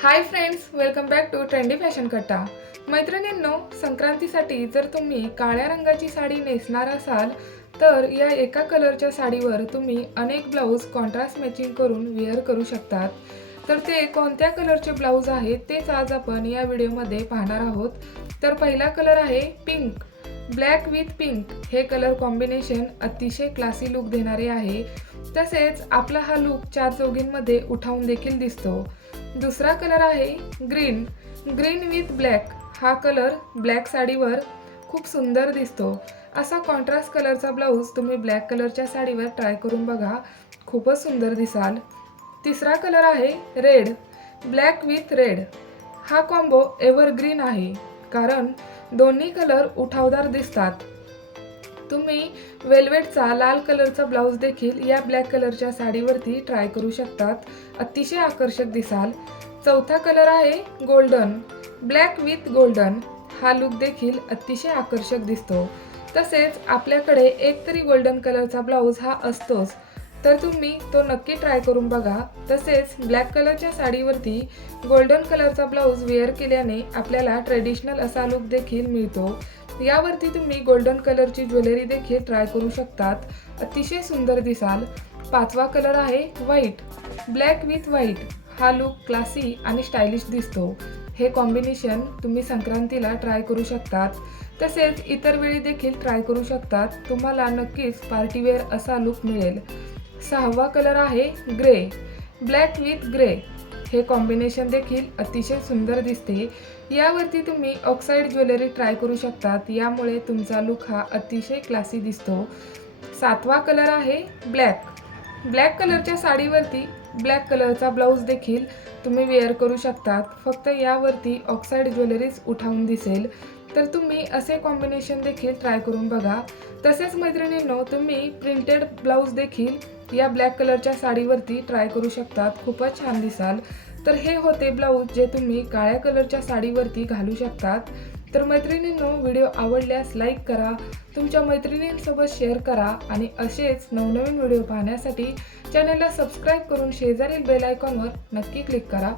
Hi friends welcome back to trendy fashion कट्टा मैत्रिणींनो संक्रांतीसाठी जर तुम्ही काळ्या रंगाची साडी नेसणार असाल तर या एका कलरच्या साडीवर तुम्ही अनेक ब्लाऊज कॉन्ट्रास्ट मॅचिंग करून वेअर करू शकतात. तर ते कोणत्या कलरचे ब्लाऊज आहेत तेच आज आपण या व्हिडिओमध्ये पाहणार आहोत. तर पहिला कलर आहे पिंक ब्लॅक विथ पिंक हे कलर कॉम्बिनेशन अतिशय क्लासी लुक देणारे आहे. तसेच आपला हा लुक चार चौघींमध्ये उठावून देखील दिसतो. दुसरा कलर आहे ग्रीन ग्रीन विथ ब्लॅक हा कलर ब्लॅक साडीवर खूप सुंदर दिसतो. असा कॉन्ट्रास्ट कलरचा ब्लाऊज तुम्ही ब्लॅक कलरच्या साडीवर ट्राय करून बघा. खूपच सुंदर दिसाल. तिसरा कलर आहे रेड ब्लॅक विथ रेड हा कॉम्बो एव्हरग्रीन आहे. कारण दोन्ही कलर उठावदार दिसतात. तुम्ही वेल्वेटचा लाल कलरचा ब्लाऊज देखील या ब्लॅक कलरच्या साडीवरती ट्राय करू शकतात. अतिशय आकर्षक दिसाल. चौथा कलर आहे गोल्डन. Black with golden. हा लुक देखील अतिशय आकर्षक दिसतो. तसेच आपल्याकडे एक तरी गोल्डन कलरचा ब्लाऊज हा असतोच. तर तुम्ही तो नक्की ट्राय करून बघा. तसेच ब्लॅक कलरच्या साडीवरती गोल्डन कलरचा ब्लाऊज वेअर केल्याने आपल्याला ट्रेडिशनल असा लुक देखील मिळतो. यावरती तुम्ही गोल्डन कलरची ज्वेलरी देखील ट्राय करू शकतात. अतिशय सुंदर दिसाल. पाचवा कलर आहे व्हाईट ब्लॅक विथ व्हाईट हा लुक क्लासी आणि स्टायलिश दिसतो. हे कॉम्बिनेशन तुम्ही संक्रांतीला ट्राय करू शकतात. तसेच इतर वेळी देखील ट्राय करू शकतात. तुम्हाला नक्कीच पार्टीवेअर असा लुक मिळेल. सहावा कलर आहे ग्रे ब्लॅक विथ ग्रे हे कॉम्बिनेशन देखील अतिशय सुंदर दिसते. यावरती तुम्ही ऑक्साईड ज्वेलरी ट्राय करू शकतात. यामुळे तुमचा लुक हा अतिशय क्लासी दिसतो. सातवा कलर आहे ब्लॅक ब्लॅक कलरच्या साडीवरती ब्लॅक कलरचा ब्लाऊज देखील तुम्ही वेअर करू शकतात. फक्त यावरती ऑक्साईड ज्वेलरीज उठावून दिसेल. तर तुम्ही असे कॉम्बिनेशन देखील ट्राय करून बघा. तसेच मैत्रिणींनो तुम्ही प्रिंटेड ब्लाऊज देखील या ब्लॅक कलरच्या साडीवरती ट्राय करू शकतात. खूपच छान दिसाल. तर हे होते ब्लाऊज जे तुम्ही काळ्या कलरच्या साडीवरती घालू शकतात. तर मैत्रिणींनो व्हिडिओ आवडल्यास लाईक करा तुमच्या मैत्रिणींसोबत शेअर करा आणि असेच नवनवीन व्हिडिओ पाहण्यासाठी चॅनलला सबस्क्राईब करून शेजारील बेल आयकॉनवर नक्की क्लिक करा.